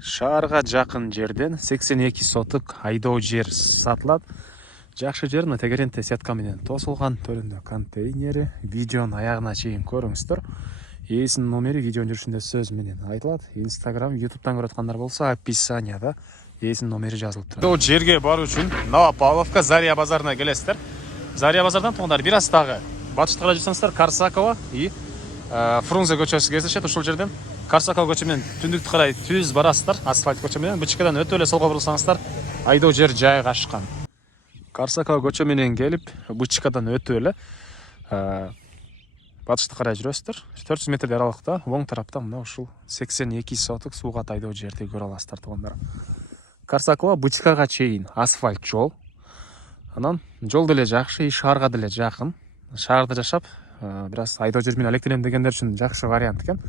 Шаарга жакын жерден 82 сотук айдоо жер сатылат. Жакшы жер тегеренте сетка менен тосулган, төрүндө контейнери. Видеонун аягына чейин көрүңүздөр. Ээсинин номери видеонун жүрүшүндө сөз менен айтылат. Instagram, YouTube'дан көрүп аткандар болсо, описанияда ээсинин номери жазылып турат. Бул жерге баруу үчүн Новопавловка Заря базарына келесиздер. Заря базардан туугандар бир аз дагы батышка карай жүрсөңүздөр Карсакова и Фрунзе көчөсү кезишет. Ушул жерден Карсакова көчө менен түндүктү карай түз барасыздар. Асфальт көчө менен бычкадан өтүп эле солго бурулсаңыздар, айдоо жер жайгашкан. Карсакова көчө менен келип, бычкадан өтүп эле батышты карай жүрөсүздөр. 400 метрдей аралыкта оң тарапта мына ушул 82 сотук суугат айдоо жерди көрө аласыздар туугандар. Карсакова бычкага чейин асфальт жол. Анан жол деле жакшы, шаарга деле жакын. Шаарда жашап, бир аз айдоо жер менен алектенем дегендер үчүн жакшы вариант экен.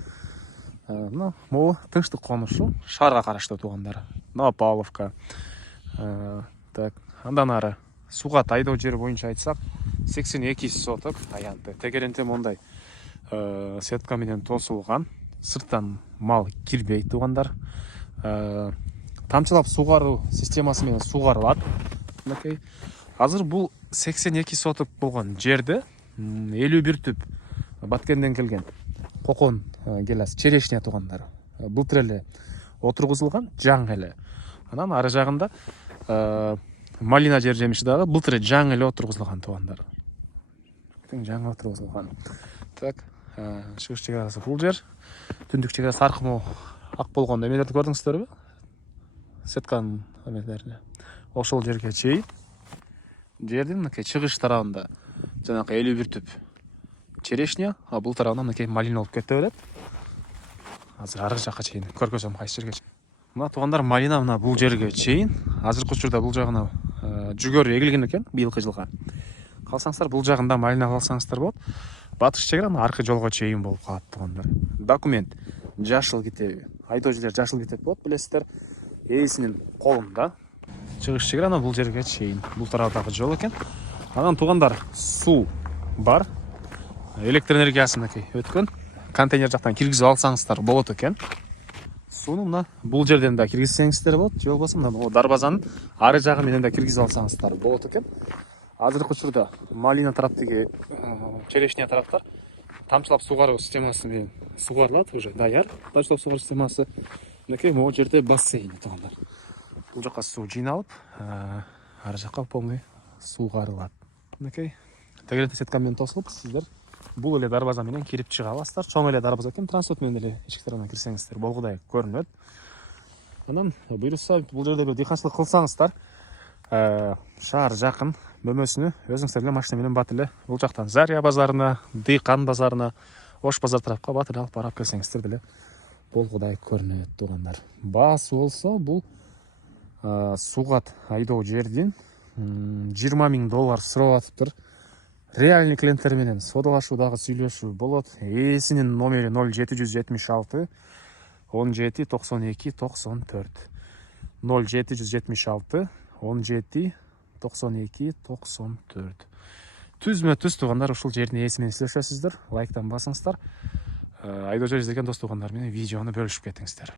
Могу тынчтык конушу, шаарга караштуу туугандар. Новопавловка. Так, андан ары суугат айдоо жери боюнча айтсак, 82 сотук аянты. Тегеренте мондай сетка менен тосулган. Сырттан мал кирбейт туугандар. Тамчылап сугаруу системасы менен сугарылат. Азыр бул 82 сотук болгон жерде 51 түп Баткенден келген кокон келас черешня туугандар. Былтыр эле отургузулган, жаңы эле. Анан ары жагында малина жер жемиши дагы былтыр жаңы эле отургузулган туугандар. Жаңы отургузулган. Так, чыгыш чегарасы бул жер. Түндүк чегарасы аркымы ак болгон эмелерди көрдүңүздөрбү? Сетканын эмелерин. Ошол жерге чейин жердин чыгыш тарабында жанакы 51 түп черешня, а бул тарабынан мынакей малина болуп кетти белет. Азыр ары жакка чейин көргөзөм кайсы жерге. Мына туугандар малина мына бул жерге чейин. Азыркы учурда бул жагына жүгөр эгилген экен быйылкы жылга. Калсаңыздар бул жагында малина калсаңыздар болот. Батыш чегара аркы жолго чейин болуп калат туугандар. Документ жашыл китеби. Айдоо жерлер жашыл китеп болот, билесиздер. Ээсинин колунда. Чыгыш чегара бул жерге чейин. Бул тарабдагы жол экен. Анан туугандар суу бар. Электр энергиясы өткөн. Контейнер жактан киргизип алсаңыздар болот экен. Сууну мына бул жерден да киргизсеңиздер болот, же болбосо мына дарбазанын ары жагы менен да киргизип алсаңыздар болот экен. Азыркы учурда малина тараптагы черешня тараптар тамчылап сугаруу системасы менен сугарылат, уже даяр. Тамчылап сугаруу системасы. Мынакей могу жерде бассейн туугандар. Бул жака суу жыйналып, ары жака полный сугарылат. Мынакей тегеренте сетка менен тосулуп, сиздер бул эле дарбаза менен кирип чыга аласыздар. Чоң эле дарбаза экен, транспорт менен эле эшик тарабынан кирсеңиздер болгудай көрүнөт. Анан буюрса бул жерде бир дыйканчылык кылсаңыздар, шаар жакын, бөлмөсүнү өзүңүздөр эле машина менен бат эле бул жактан Заря базарына, Дыйкан базарына, Ош базар тарапка бат эле алып барып келсеңиздер деле болгудай көрүнөт туугандар. Баасы болсо бул суугат айдоо жердин $20,000 сурап атыптыр. Реальный клиенттер менен содалашуу дагы сүйлөшүү болот. Ээсинин номери 0776 17 92 94. 0776 17 92 94. Түзмө-түз туугандар ушул жердин ээси менен сүйлөшөсүздөр. Лайктан басыңыздар. Айдоо жер издеген дос туугандар менен видеону бөлүшүп кетиңиздер.